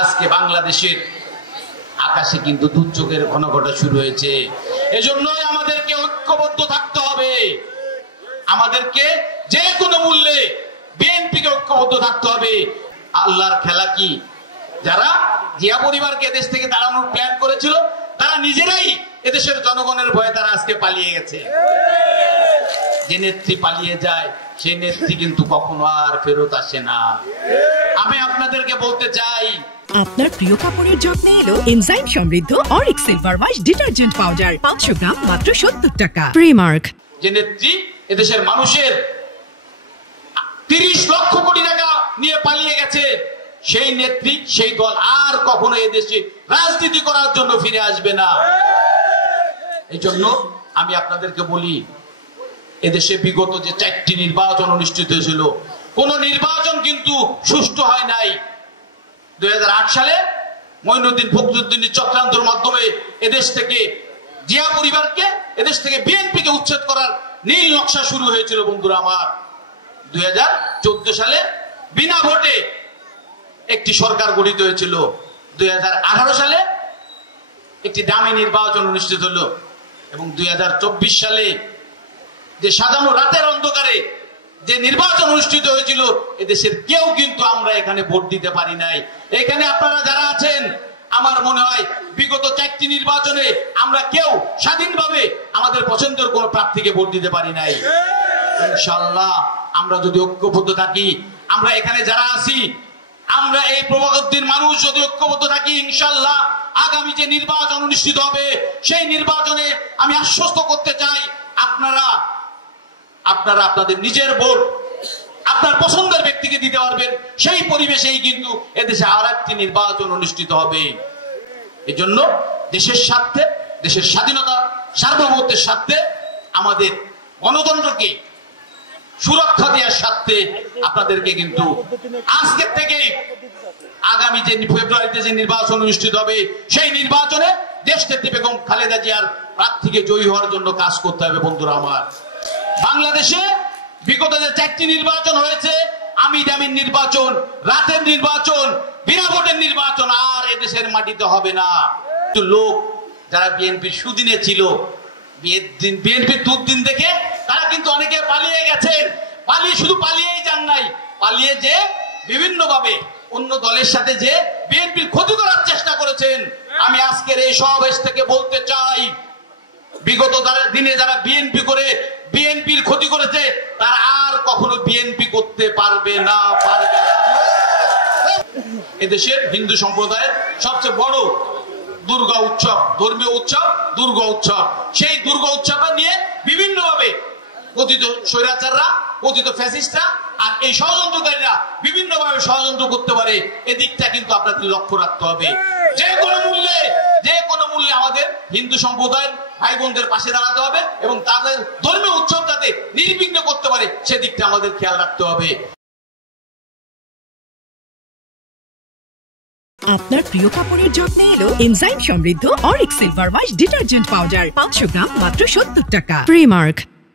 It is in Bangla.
আজকে বাংলাদেশের আকাশে কিন্তু দুর্যোগের ঘনঘটা শুরু হয়েছে। এজন্যই আমাদেরকে ঐক্যবদ্ধ থাকতে হবে। আমাদেরকে যে কোনো মূল্যে বিএনপিকে ঐক্যবদ্ধ থাকতে হবে। আল্লাহর খেলা কি, যারা জিয়া পরিবারকে দেশ থেকে তাড়ানোর প্ল্যান করেছিল তারা নিজেরাই এদেশের জনগণের ভয়ে তারা আজকে পালিয়ে গেছে। যে নেত্রী পালিয়ে যায় সেই নেত্রী কিন্তু কখনো আর ফেরত আসে না। আমি আপনাদেরকে বলতে চাই, আপনার প্রিয় কাপড়ের যত্নে এলো এনজাইম সমৃদ্ধ Arik silver wash detergent powder 500 গ্রাম মাত্র 70 টাকা। প্রিমার্ক। যে নেত্রী এদেশের মানুষের 30 লক্ষ কোটি টাকা নিয়ে পালিয়ে গেছে, সেই নেত্রী সেই দল আর কখনো এদেশে রাজনীতি করার জন্য ফিরে আসবে না। এই জন্য আমি আপনাদেরকে বলি, এদেশে বিগত যে 4টি নির্বাচন অনুষ্ঠিত হয়েছিল, কোন নির্বাচন কিন্তু সুষ্ঠু হয় নাই। 2008 সালে মঈনুদ্দিন ফখরুদ্দিনের চক্রান্তের মাধ্যমে এদেশ থেকে জিয়া পরিবারকে, এদেশ থেকে বিএনপিকে উচ্ছেদ করার নীল নকশা শুরু হয়েছিল বন্ধুরা আমার। 2014 সালে বিনা ভোটে একটি সরকার গঠিত হয়েছিল। 2018 সালে একটি দামি নির্বাচন অনুষ্ঠিত হলো এবং 2024 সালে যে সাজানো রাতের অন্ধকারে যে নির্বাচন অনুষ্ঠিত হয়েছিল, এদেশের কেউ কিন্তু আমরা এখানে ভোট দিতে পারি নাই। এখানে আপনারা যারা আছেন, আমার মনে হয় বিগত 4টি নির্বাচনে আমরা কেউ স্বাধীনভাবে আমাদের পছন্দের কোন প্রার্থীকে ভোট দিতে পারি নাই। ইনশাআল্লাহ আমরা যদি ঐক্যবদ্ধ থাকি, আমরা এখানে যারা আছি, আমরা এই প্রভাবদ্বীর মানুষ যদি ঐক্যবদ্ধ থাকি, ইনশাআল্লাহ আগামী যে নির্বাচন অনুষ্ঠিত হবে সেই নির্বাচনে আমি আশ্বস্ত করতে চাই, আপনারা আপনাদের নিজের ভোট আপনার পছন্দের ব্যক্তিকে দিতে পারবেন। সেই পরিবেশেই কিন্তু এদেশে আর একটি নির্বাচন অনুষ্ঠিত হবে। এই জন্য দেশের স্বার্থে, দেশের স্বাধীনতা সার্বভৌমত্বের স্বার্থে, আমাদের গণতন্ত্রকে সুরক্ষা দেওয়ার স্বার্থে আপনাদেরকে কিন্তু আজকে থেকে আগামী যে ফেব্রুয়ারিতে যে নির্বাচন অনুষ্ঠিত হবে সেই নির্বাচনে দেশনেত্রী বেগম খালেদা জিয়ার প্রার্থীকে জয়ী হওয়ার জন্য কাজ করতে হবে বন্ধুরা আমার। বাংলাদেশে বিগত যে 4টি নির্বাচন হয়েছে, আমি দামির নির্বাচন, রাতের নির্বাচন, বিনা ভোটের নির্বাচন আর এদেশের মাটিতে হবে না। লোক যারা বিএনপির সুদিনে ছিল, বিএনপির দুর্দিন দেখে তারা কিন্তু অনেকে পালিয়ে গেছেন। শুধু পালিয়েই যান নাই, পালিয়ে যে বিভিন্ন ভাবে অন্য দলের সাথে যে বিএনপির ক্ষতি করার চেষ্টা করেছেন। আমি আজকের এই সমাবেশ থেকে বলতে চাই, বিগত দিনে যারা বিএনপি করে বিএনপির ক্ষতি করেছে তারা আর কখনো বিএনপি করতে পারবে না। এদেশের হিন্দু সম্প্রদায়ের সবচেয়ে বড় দুর্গা উৎসব, ধর্মীয় উৎসব দুর্গা উৎসব। সেই দুর্গা উৎসবে নিয়ে বিভিন্ন ভাবে কথিত স্বৈরাচাররা, কথিত ফ্যাসিস্টরা আর এই ষড়যন্ত্রকারীরা বিভিন্ন ভাবে ষড়যন্ত্র করতে পারে। এদিকটা কিন্তু আপনাদের লক্ষ্য রাখতে হবে। যে কোনো মূল্যে আমাদের হিন্দু সম্প্রদায়ের ভাই বোনদের পাশে দাঁড়াতে হবে এবং তাদের ধর্মীয় উৎসব যাতে নির্বিঘ্ন করতে পারে সেদিকটা আমাদের খেয়াল রাখতে হবে। আপনার প্রিয় কাপড়ের যত্নে এলো এনজাইম সমৃদ্ধ Arik silver wash detergent powder 500 গ্রাম মাত্র 70 টাকা। প্রিমার্ক।